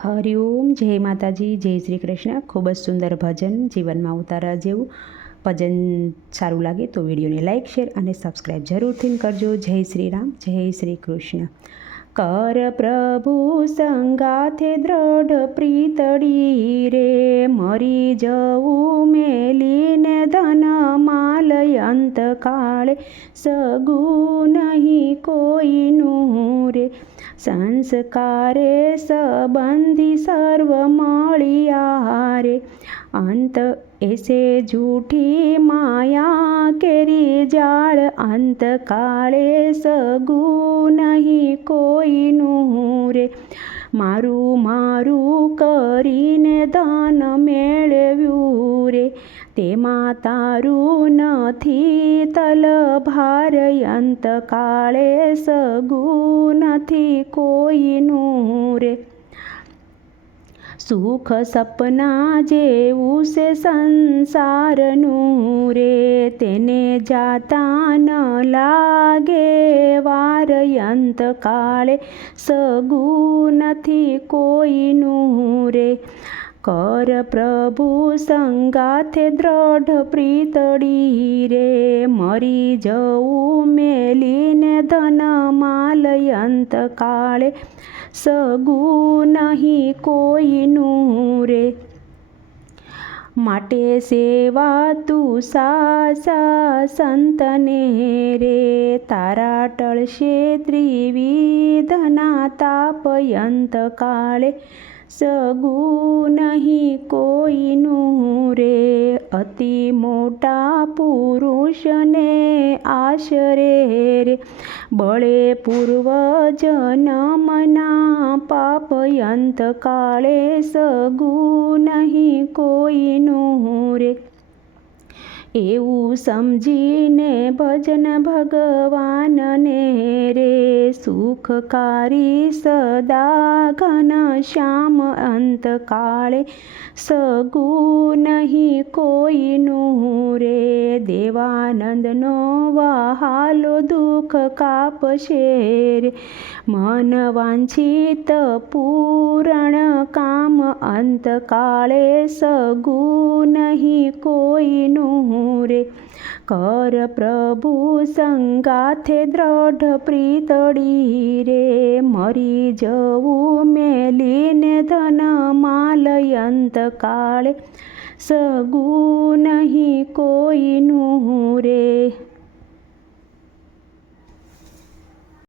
હરિઓમ, જય માતાજી, જય શ્રી કૃષ્ણ. ખૂબ જ સુંદર ભજન, જીવનમાં ઉતારવા જેવું ભજન. સારું લાગે તો વિડીયોને લાઇક, શેર અને સબસ્ક્રાઈબ જરૂરથી કરજો. જય શ્રી રામ, જય શ્રી કૃષ્ણ. કર પ્રભુ સંગાથે દ્રઢ પ્રીતડી રે, મરી જવું મેલીને ધન માલય અંતકાળે, સગું નહીં કોઈનું રે. સંસ્કારે સંબંધી સર્વ મળ્યા રે, અંત એસે જૂઠી માયા કેરી જાળ, અંતકાળે સગું નહીં કોઈનું રે. મારું મારું કરીને ધન મેળવ્યું રે, તેમાં તારું નથી તલભાર, અંતકાળે સગું નથી કોઈનું રે. સુખ સપના જેવું છે સંસારનું રે, તેને જાતા ન લાગે વાર, અંતકાળે સગું નથી કોઈનું રે. કર પ્રભુ સંગાથે દ્રઢ પ્રીતડી રે, મરી જવું મેલીને ધન માલય અંતકાળે, સગું નહીં કોઈનું રે. માટે સેવા તું સાસા સંતને રે, તારા ટળશે ત્રિવિધના તાપ, અંતકાળે સગું નહીં કોઈનું રે. અતિ મોટા પુરુષને આશરે રે, બળે પૂર્વ જન્મના પાપ, અંતકાળે સગું નહીં કોઈનું રે. એવું સમજીને ભજન ભગવાનને રે, સુખકારી સદા ઘન શ્યામ, અંતકાળે સગું નહીં કોઈનું રે. દેવાનંદનો વહાલો દુઃખ કાપશે રે, મન વાંછિત પૂરણ કામ, અંતકાળે સગું નહીં કોઈનું રે. કર પ્રભુ સંગાથે દ્રઢ પ્રીતડી રે, મરી જવું મેલીને ધન માલય અંતકાળે, સગું નહીં કોઈનું રે.